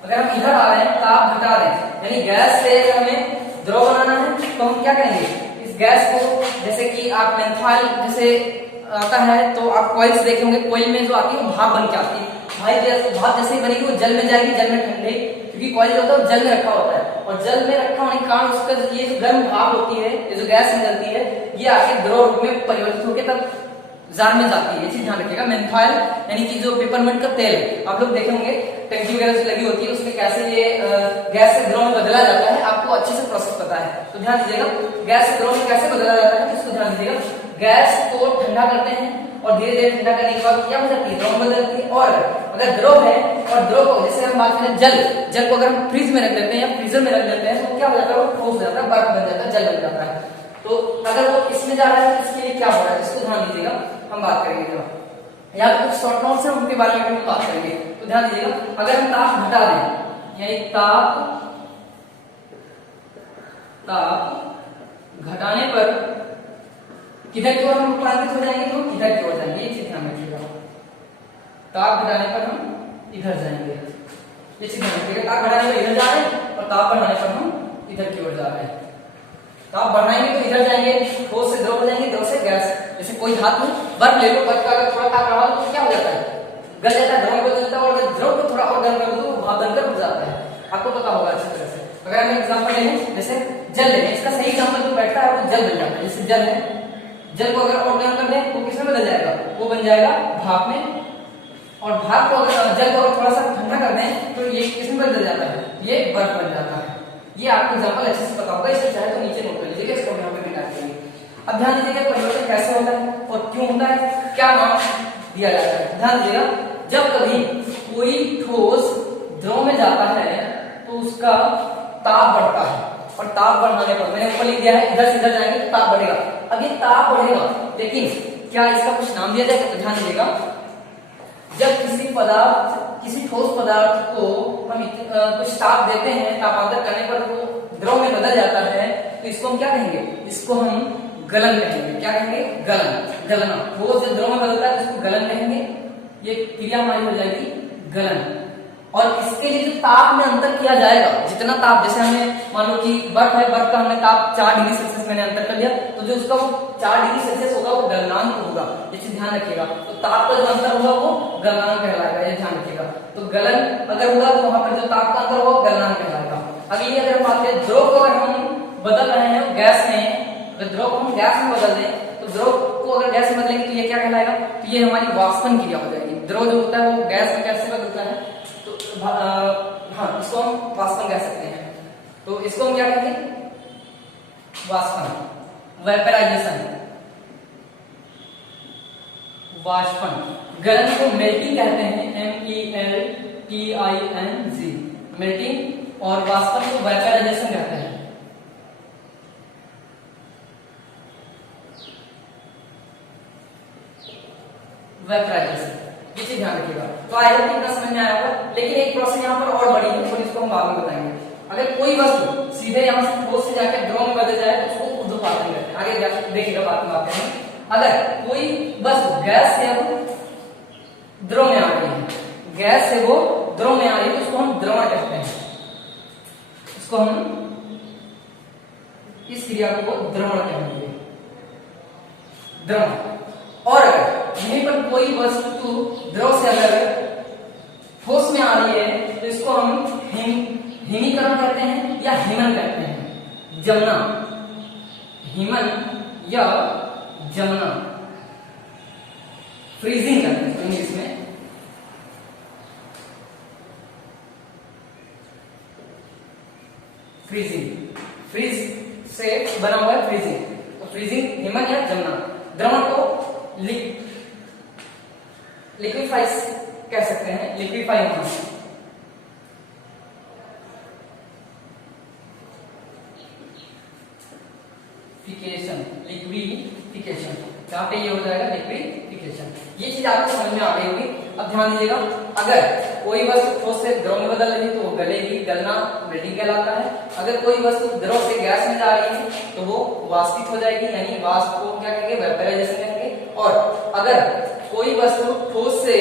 अगर हम इधर आ रहे हैं, ताप घटा दें, यानी गैस से हमें द्रव बनाना है, तो हम क्या करेंगे? इस गैस को, जैसे कि आप मेन्थॉल जैसे आता है तो आप कॉइल्स देखे होंगे, कॉइल में जो आती है वो भाप बन के आती है, भाप जैसे ही बनेगी वो जल में जाएगी, जल में ठंडे, क्योंकि कॉइल जो होता है वो जल में रखा होता है, और जल में रखा होने के कारण उसका ये जो गर्म भाप होती है, ये जो गैस निकलती है, ये आके द्रव रूप में परिवर्तित होकर तब जार में जाती है। ये चीज ध्यान रखिएगा। मेन्थॉल यानी कि जो पेपरमिंट का तेल है, आप लोग देखे होंगे टंकी वगैरह से लगी होती है, उसमें कैसे ये गैस से द्रव में बदला जाता है, आपको अच्छे से प्रोसेस पता है। तो ध्यान दीजिएगा, गैस से द्रव में कैसे बदला जाता है, इसको ध्यान दीजिएगा। गैस को ठंडा करते हैं, और धीरे धीरे ठंडा करने के बाद क्या हो जाती है? द्रव में बदलती है। और अगर द्रव है, और द्रव को जैसे हम बात करें जल को अगर हम फ्रिज में रख देते हैं या फ्रीजर में रख देते हैं, तो क्या हो जाता है? वो ठोस हो जाता है, बर्फ बन जाता है, जल बन जाता है। तो अगर वो इसमें जा रहा है तो इसके लिए क्या हो रहा है, इसको ध्यान दीजिएगा, हम बात करेंगे। यहाँ पे कुछ शॉर्ट नोट्स हैं, उनके बारे में हम बात करेंगे। तो ध्यान दीजिएगा, अगर हम ताप घटा दें, यानी ताप घटाने पर किधर की ओर हम रूपांतरित हो जाएंगे? तो इधर की ओर जाएंगे, ये चीज ध्यान रखिएगा। ताप घटाने पर हम इधर जाएंगे, ये चीज ध्यान रखिएगा। ताप घटाने पर इधर जा रहे हैं, और ताप बढ़ाने पर हम इधर की ओर जा रहे हैं। ताप बढ़ाएंगे तो इधर जाएंगे, ठोस से द्रव हो जाएंगे, द्रव से गैस। जैसे कोई धातु बर्फ ले लो, बर्फ का अगर थोड़ा ताप बढ़ा दो तो क्या हो जाता है? गल जाता है, द्रव बदल जाता है, और अगर द्रव को थोड़ा और गर्म कर दो तो भाप बनकर उड़ जाता है। आपको पता होगा अच्छी तरह से। अगर हम एग्जांपल लें, जैसे जल लें, इसका सही एग्जांपल जो बैठता है वो जल बन जाता है। जैसे जल है, जल को अगर और गर्म कर दें तो किसमें बदल जाएगा? वो बन जाएगा भाप में। और भाप को अगर जल को थोड़ा सा ठंडा कर दें तो ये किसमें बदल जाता है? ये बर्फ बन जाता है। ये आपको एग्जांपल अच्छे से पता होगा, इसलिए चाहे तो नीचे नोट कर लीजिएगा, इसको यहाँ पे मिटा देंगे। अब ध्यान दीजिएगा, परिवर्तन कैसे होता है और क्यों होता है, क्या नाम दिया जाता है। ध्यान दीजिएगा, जब कभी कोई ठोस द्रव में जाता है तो उसका ताप बढ़ता है, और ताप बढ़ाने पर मैंने ऊपर लिख दिया है, इधर से इधर जाएंगे तो ताप बढ़ेगा। अब ये ताप बढ़ेगा, लेकिन क्या इसका कुछ नाम दिया जाएगा? तो ध्यान दीजिएगा, जब किसी ठोस पदार्थ को हम कुछ ताप देते हैं, तापांतर करने पर वो द्रव में बदल जाता है, तो इसको हम क्या कहेंगे? इसको हम गलन कहेंगे। क्या कहेंगे? गलना। ठोस जब द्रव में बदलता है तो इसको गलन कहेंगे। ये क्रिया हमारी हो जाएगी गलन। और इसके लिए जो ताप में अंतर किया जाएगा, जितना ताप, जैसे हमें मान लो कि बर्फ है, बर्फ का हमने ताप 4 डिग्री सेल्सियस मैंने अंतर कर लिया, तो जो उसका वो 4 डिग्री सेल्सियस होगा वो गलनांक होगा। ये चीज ध्यान रखिएगा। तो ताप का जो अंतर होगा वो गलनांक कहलाएगा, ये ध्यान रखिएगा। तो गलन अगर होगा तो वहां पर जो ताप का अंतर होगा गलनांक कहलाएगा। अगली अगर बात करें द्रव को, अगर हम बदल रहे हैं गैस में, अगर द्रव को हम गैस में बदल दें तो द्रव को अगर गैस में बदलेंगे तो ये क्या कहलाएगा? तो ये हमारी वाष्पन क्रिया हो जाएगी। द्रव जो होता है वो गैस में कैसे बदलता है, तो हाँ, इसको हम वाष्पन कह सकते हैं। तो इसको हम क्या कहेंगे? वाष्पन, वेपराइजेशन, वाष्पन। गलन को मेल्टिंग कहते हैं, MELTING, मेल्टिंग, और वाष्पन को वेपराइजेशन कहते हैं। वेपराइजेशन, ये चीज ध्यान रखिएगा। तो आई होप इतना समझ में आया होगा, लेकिन एक प्रोसेस यहाँ पर और बड़ी है, और इसको हम बाद में बताएंगे। अगर कोई वस्तु सीधे यहाँ से ठोस से जाकर द्रव में बदल जाए तो उसको ऊर्ध्वपातन कहते हैं। आगे देखिएगा, बात में आते हैं। अगर कोई वस्तु गैस से अब द्रव में आ रही है, गैस से वो द्रव में आ रही है, तो उसको हम द्रवण कहते हैं। उसको हम इस क्रिया को द्रवण कहेंगे, द्रवण। और अगर यहीं पर कोई वस्तु द्रव से अगर ठोस में आ रही है तो इसको हम हिमीकरण कहते हैं या हिमन कहते हैं, जमना, हिमन या जमना, फ्रीजिंग कहते हैं इंग्लिश में। फ्रीजिंग, फ्रीज से बना हुआ है फ्रीजिंग, तो फ्रीजिंग, हिमन या जमना। द्रवण को लिक्विफाई कह सकते हैं, लिक्विफाई होना। लिक्विफिकेशन, जहां पे ये हो जाएगा लिक्विफिकेशन। ये चीज आपको समझ में आ गई होगी। अब ध्यान दीजिएगा, अगर कोई वस्तु ठोस से द्रव में बदल रही है तो वो गलेगी, गलना मेल्टिंग कहलाता है। अगर कोई वस्तु द्रव से गैस में जा रही है तो वो वाष्पित हो जाएगी, यानी वाष्प को क्या कहेंगे, वेपराइजेशन कहेंगे। और अगर कोई वस्तु ठोस से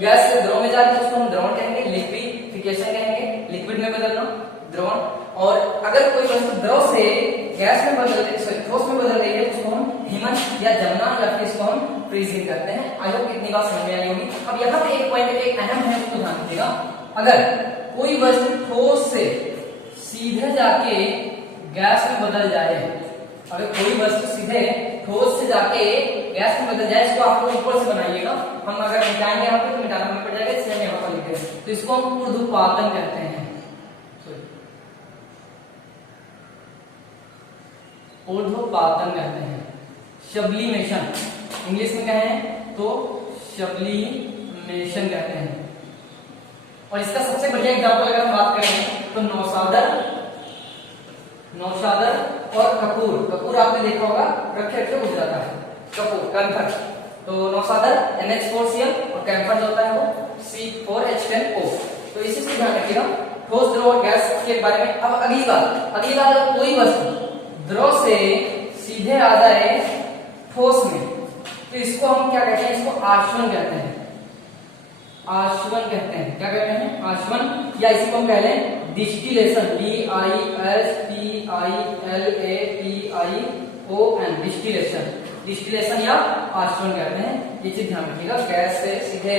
गैस से द्रव में जा रही है तो उसको हम द्रवण कहेंगे, लिक्विफिकेशन कहेंगे, लिक्विड में बदलना, द्रवण। और अगर कोई वस्तु द्रव से गैस में बदल रही है, ठोस में बदल रही है, तो उसको हम हिमन या जमना या फिर इसको हम फ्रीजिंग करते हैं। आई होप इतनी बात समझ में आई होगी। अब यहाँ पे एक पॉइंट एक अहम है, उसको ध्यान दीजिएगा। अगर कोई वस्तु ठोस से सीधे जाके गैस में बदल जाए, अगर कोई वस्तु सीधे ठोस से जाके गैस में बदल जाए, इसको आप लोग ऊपर से बनाइएगा। हम अगर मिटाएंगे यहाँ पे तो मिटाना हमें पड़ जाएगा, इसलिए हम यहाँ पर लिख रहे हैं। तो इसको हम ऊर्ध्वपातन कहते हैं, ऊर्ध्वपातन कहते हैं। सब्लिमेशन, इंग्लिश में कहें तो सब्लिमेशन कहते हैं। और इसका सबसे बढ़िया एग्जांपल अगर हम बात करें तो नौशादर और कपूर आपने देखा होगा, रखे रखे उड़ जाता है, कपूर, कैंफर। तो नौशादर NH4Cl और कैंफर जो होता है वो C4H10O। तो इसी से ध्यान रखिएगा ठोस, द्रव और गैस के बारे में। अब अगली बात, अगर कोई वस्तु द्रव से सीधे आ जाए ठोस में तो इसको हम क्या कहते हैं, इसको आश्वन कहते हैं, आश्वन कहते हैं। क्या कहते हैं, आश्वन, या इसी को हम कह लें डिस्टिलेशन, DISTILATION, डिस्टिलेशन या आश्वन कहते हैं। ये चीज ध्यान रखिएगा, गैस से सीधे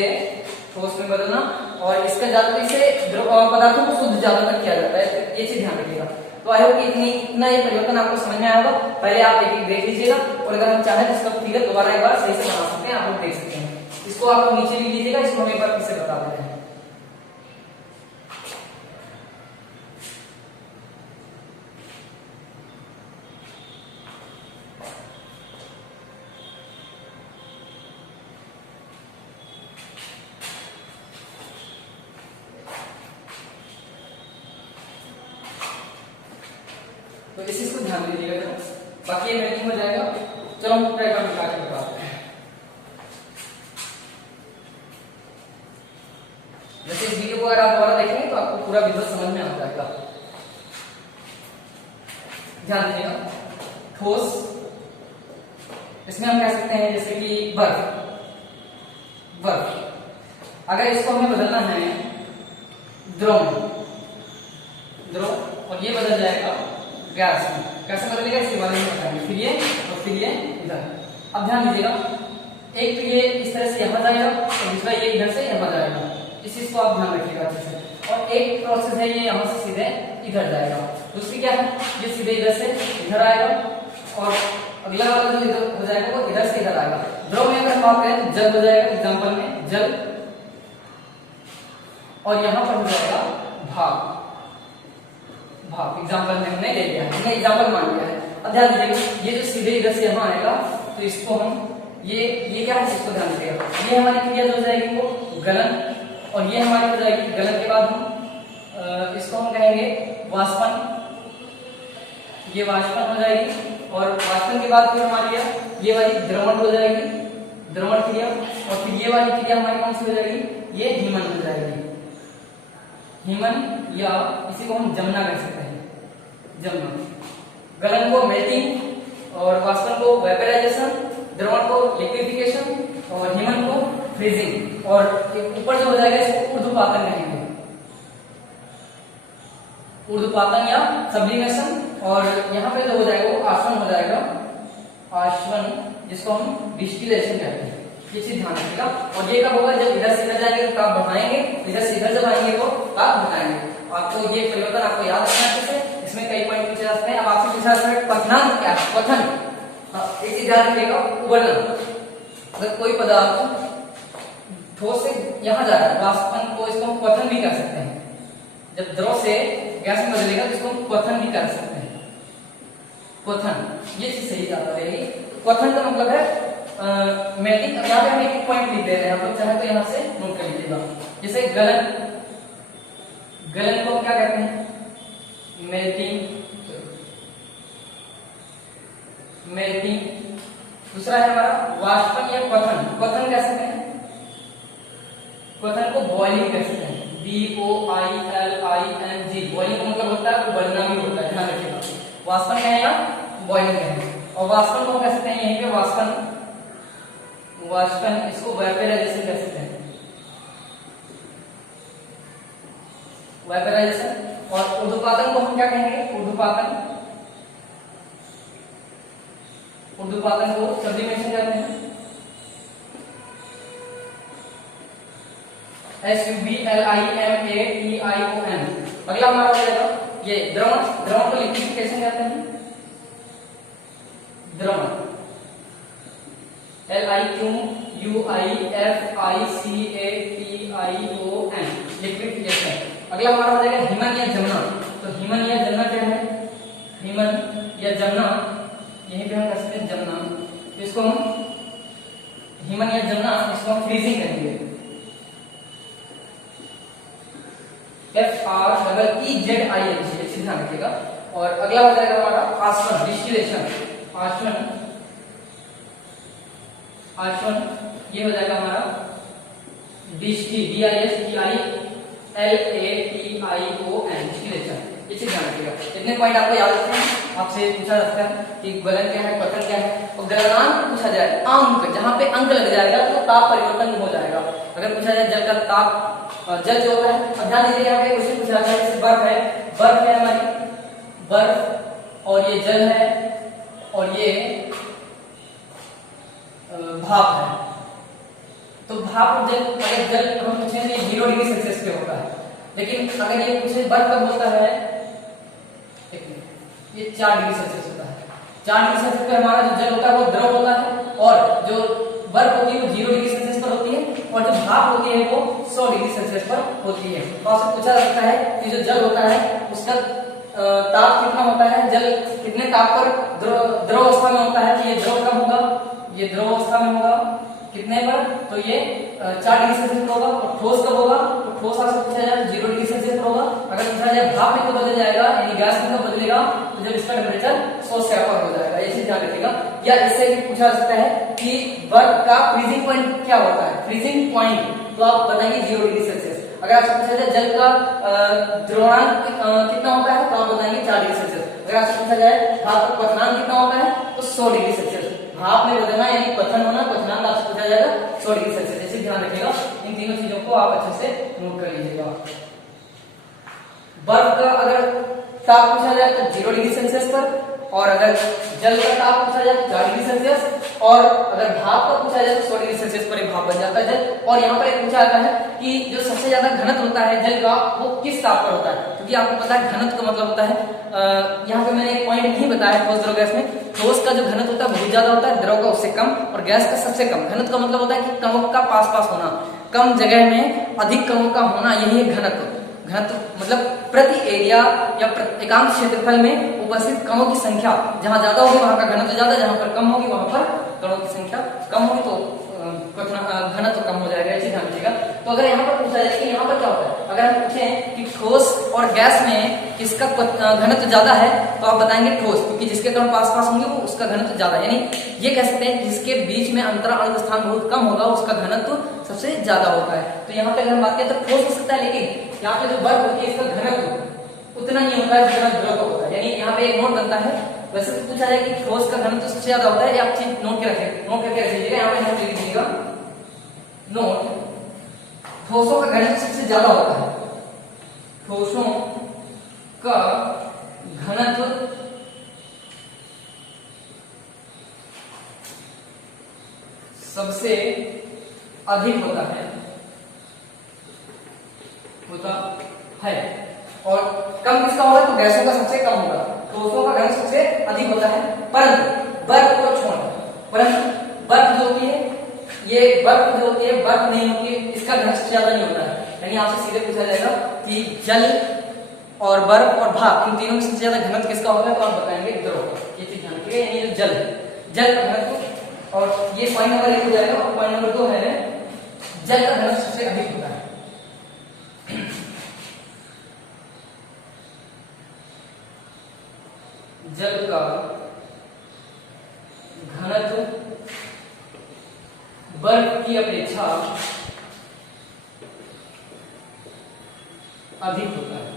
ठोस में बदलना, और इसका ज्यादातर से पदार्थों को शुद्ध ज्यादातर किया जाता है, ये चीज ध्यान रखिएगा। तो आई होप कि इतना ये परिवर्तन आपको समझ में आया होगा। पहले आप एक देख लीजिएगा, और अगर हम चाहें तो इसका फिगर दोबारा एक बार सही से बना सकते हैं, आप लोग देख सकते हैं। इसको आप लोग नीचे लिख लीजिएगा, इसको हम एक बार फिर से बता देते हैं। तो इसी को ध्यान दीजिएगा, बाकी ये मेल्टिंग हो जाएगा। चलो हम डायग्राम निकाल के बताते हैं। जैसे इस वीडियो को अगर आप दोबारा देखेंगे तो आपको पूरा विजुअल समझ में आ जाएगा। ध्यान दीजिएगा, ठोस, इसमें हम कह सकते हैं जैसे कि बर्फ। अगर इसको हमें बदलना है द्रव में, और ये बदल जाएगा गैस में। कैसे बदलेगा इसके बारे में बताएंगे, फिर ये और फिर ये इधर। अब ध्यान दीजिएगा, एक तो ये इस तरह से यहाँ जाएगा और दूसरा ये इधर से यहाँ जाएगा, इस चीज को आप ध्यान रखिएगा अच्छे से। और एक प्रोसेस है ये यहाँ से सीधे इधर जाएगा, दूसरी क्या है, ये सीधे इधर से इधर आएगा, और अगला वाला जो इधर हो जाएगा वो इधर से इधर आएगा। द्रव में अगर हम बात करें तो जल हो जाएगा, एग्जाम्पल में जल, और यहाँ पर हो जाएगा भाप। भाप एग्जाम्पल में हमने ले लिया है, हमने एग्जाम्पल मान लिया है। अब ध्यान दीजिएगा ये जो सीधे इधर से यहाँ आएगा तो इसको हम ये क्या है इसको ध्यान दीजिएगा, ये हमारी क्रिया जो हो जाएगी वो गलन, और ये हमारी हो जाएगी गलन के बाद हम इसको हम कहेंगे वाष्पन, ये वाष्पन हो जाएगी। और वाष्पन के बाद फिर हमारी ये वाली द्रवण हो जाएगी, द्रवण क्रिया, और फिर ये वाली क्रिया हमारी कौन सी हो जाएगी, ये हीमन हो जाएगी, हीमन, या इसी को हम जमना कह सकते हैं, जमना। गलन को मेल्टिंग और वाष्पन को वेपराइजेशन, द्रवण को लिक्विफिकेशन और हीमन को फ्रीजिंग, और ऊपर जो हो जाएगा इसको ऊर्ध्वपातन कहेंगे, ऊर्ध्वपातन या सब्लिमेशन। और यहाँ पे जो हो जाएगा वो आश्वन हो जाएगा, आश्वन, जिसको हम डिस्टिलेशन कहते हैं, ये चीज ध्यान रखिएगा। और ये कब होगा, जब इधर से इधर जाएंगे तो ताप बढ़ाएंगे, इधर से इधर जब आएंगे तो ताप घटाएंगे। आपको ये परिवर्तन आपको याद रखना है अच्छे से, इसमें कई पॉइंट पूछे जा सकते हैं। अब आपसे पूछा जा सकता है क्वथनांक क्या है, क्वथन, एक चीज ध्यान रखिएगा, उबलना। अगर कोई पदार्थ ठोस से यहाँ जा रहा है, वाष्पन को इसको हम क्वथन भी कर सकते हैं, जब द्रव से गैस में बदलेगा तो इसको हम क्वथन भी कर सकते हैं, क्वथन, ये चीज सही याद रहेगी। क्वथन का मतलब है मेल्टिंग। अब यहाँ पे हम एक पॉइंट लिख दे रहे हैं, आप लोग चाहे तो यहाँ से नोट कर लीजिएगा। जैसे गलन, गलन को क्या कहते हैं, मेल्टिंग, मेल्टिंग। दूसरा है हमारा वाष्पन या क्वथन, क्वथन कह सकते हैं, क्वथन को बॉइलिंग कह सकते हैं, BOILING, बॉइलिंग का मतलब होता है उबलना भी होता है, ध्यान रखिएगा। वाष्पन क्या है या बॉइलिंग है। और वाष्पन को कह सकते हैं यहीं पे वाष्पन, वाष्पन, इसको वेपराइजेशन कह सकते हैं, वेपराइजेशन। और ऊर्ध्वपातन को हम क्या कहेंगे, ऊर्ध्वपातन, ऊर्ध्वपातन को सब्लिमेशन कहते हैं, SUBLIMATION। अगला हमारा हो जाएगा ये द्रवण, द्रवण को लिक्विफिकेशन कहते हैं, द्रवण, LIQUIFICATION, लिक्विफिकेशन। अगला हमारा हो जाएगा हीमन या जमना। तो हीमन या जमना क्या है, हीमन या जमना, यहीं पे हम कर सकते हैं जमना, तो इसको हम हीमन या जमना, इसको हम फ्रीजिंग करेंगे, FREEZING, ध्यान रखिएगा। और अगला हो जाएगा हमारा आश्वन, डिस्टिलेशन, आश्वन, आश्वन, ये हो जाएगा हमारा DISTILATION, डिस्टिलेशन। इसे ध्यान रखिएगा। इतने पॉइंट आपको याद रखने हैं। आपसे पूछा जाता है कि गलन क्या है, क्वथन क्या है, और गलनांक पूछा जाए, अंक, जहां पे अंक लग जाएगा तो ताप परिवर्तन हो जाएगा। अगर पूछा जाए जल का ताप, जल जो होता है, अब ध्यान दीजिए यहाँ पे उसे पूछा जाता है, जैसे बर्फ है, बर्फ है हमारी, बर्फ, और ये जल है, और ये भाप है। तो भाप और जल, अगर जल हम पूछें तो 0 डिग्री सेल्सियस पे होता है, लेकिन अगर ये पूछे बर्फ कब होता है, ये 4 डिग्री सेल्सियस होता है। 4 डिग्री सेल्सियस पे हमारा जो जल होता है वो द्रव होता है, और जो बर्फ होती है वो 0 डिग्री सेल्सियस पर होती है, और जो भाप होती है वो 100 डिग्री सेल्सियस पर होती है। तो आपसे पूछा जा सकता है कि जो जल होता है उसका ताप कितना होता है, जल कितने ताप पर द्रव अवस्था में होता है, तो ये द्रव कब होगा, ये द्रव अवस्था में होगा कितने पर, तो ये 4 डिग्री सेल्सियस पर होगा। और ठोस कब होगा, तो ठोस आपसे पूछा जाए 0 डिग्री सेल्सियस पर होगा। अगर पूछा जाए भाप में कब बदल जाएगा, यानी गैस में कब बदलेगा, तो जब इसका टेम्परेचर 100 से ऊपर हो जाएगा, ये चीज ध्यान रखिएगा। या इससे भी पूछा जा सकता है कि बर्फ का फ्रीजिंग पॉइंट क्या होता है, फ्रीजिंग पॉइंट, तो आप बताएंगे 0 डिग्री सेल्सियस। अगर आपसे पूछा जाए जल का द्रवणांक कितना होता है, तो आप बताएंगे 4 डिग्री सेल्सियस। अगर आपसे पूछा जाए भाप का क्वथनांक कितना होता है, तो 100 डिग्री सेल्सियस। भाप में बदलना यानी क्वथन होना, क्वथनांक आपसे पूछा जाएगा 100 डिग्री सेल्सियस। इसे ध्यान रखिएगा, इन तीनों चीजों को आप अच्छे से नोट कर लीजिएगा। बर्फ का अगर ताप पूछा जाए तो 0 डिग्री सेल्सियस पर, और अगर जल का ताप पूछा जाए तो 4 डिग्री सेल्सियस, और अगर भाप का पूछा जाए तो 100 डिग्री सेल्सियस पर भाप बन जाता है जल। और यहाँ पर एक पूछा जाता है कि जो सबसे ज्यादा घनत्व होता है जल का वो किस ताप पर होता है, क्योंकि आपको पता है घनत्व का मतलब होता है, यहाँ पे मैंने एक पॉइंट नहीं बताया ठोस द्रव गैस में। ठोस का जो घनत्व होता है बहुत ज्यादा होता है, द्रव का उससे कम, और गैस का सबसे कम। घनत्व का मतलब होता है कि कणों का पास पास होना, कम जगह में अधिक कणों का होना, यही है घनत्व। घनत्व मतलब प्रति एरिया या एकांक क्षेत्रफल में उपस्थित कणों की संख्या जहां ज्यादा होगी वहां का घनत्व ज्यादा, जहां पर कम होगी वहां पर कणों की संख्या कम होगी, तो घनत्व कम हो जाएगा, इसे ध्यान रखिएगा। तो अगर यहाँ पर पूछा जाए कि यहाँ पर क्या होता है, अगर हम पूछें कि ठोस और गैस में किसका घनत्व ज्यादा है, तो आप बताएंगे ठोस, क्योंकि जिसके कण पास पास होंगे वो उसका घनत्व ज्यादा, यानी ये कह सकते हैं जिसके बीच में अंतरा अणु स्थान बहुत कम होगा उसका घनत्व सबसे ज्यादा होता है। तो यहाँ पे अगर हम बात करें तो ठोस हो सकता है, लेकिन यहाँ पे जो बर्फ होती है इसका घनत्व उतना नहीं होता है जितना द्रव का होता है, यानी यहाँ पे एक नोट बनता है। वैसे तो पूछा जाए कि ठोस का घनत्व सबसे ज्यादा होता है, ये आप चीज नोट करके रख लीजिएगा, यहाँ पे नोट लिख दीजिएगा, नोट, ठोसों का घनत्व सबसे ज्यादा होता है, ठोसों का घनत्व सबसे अधिक होता है और कम किसका होगा, तो गैसों का सबसे कम होगा, ठोसों का घनत्व सबसे अधिक होता है। परंतु बर्फ को छोड़, परंतु बर्फ जो होती है, ये बर्फ जो होती है बर्फ नहीं होती है, इसका घनत्व सबसे ज्यादा नहीं होता है। यानी आपसे सीधे पूछा जाएगा कि जल और बर्फ और भाप इन तीनों में सबसे ज्यादा घनत्व किसका होगा, तो आप बताएंगे द्रव का, ये चीज ध्यान रखिएगा। यानी जो जल का घनत्व, और ये पॉइंट नंबर 1 हो जाएगा, और पॉइंट नंबर 2 है जल का घनत्व सबसे अधिक होता है। जल का घनत्व बर्फ की अपेक्षा अधिक होता है।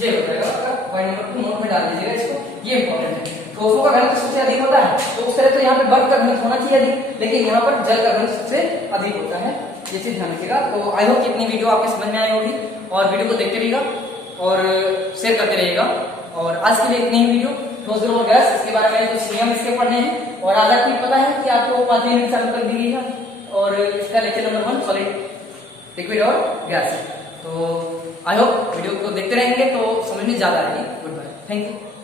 ये हो जाएगा आपका पॉइंट नंबर 2, नोट में डाल दीजिएगा इसको, ये इंपॉर्टेंट है। ठोसों का घनत्व सबसे अधिक होता है, तो उस तरह तो यहाँ पे बर्फ का घनत्व होना चाहिए अधिक, लेकिन यहाँ पर जल का घनत्व सबसे अधिक होता है, ये चीज ध्यान रखिएगा। तो आई होप कि इतनी वीडियो आपके समझ में आई होगी, और वीडियो को देखते रहिएगा और शेयर करते रहिएगा। और आज के लिए इतनी ही वीडियो, ठोस द्रव और गैस, इसके बारे में कुछ नियम इसके पढ़ने हैं, और आज आपको पता है कि आपको 5 मिनट चालू कर दी गई है, और इसका लेक्चर नंबर 1 सॉलिड, लिक्विड और गैस। तो आई होप वीडियो को देखते रहेंगे तो समझ में ज्यादा आएगी। Good bye, thank you.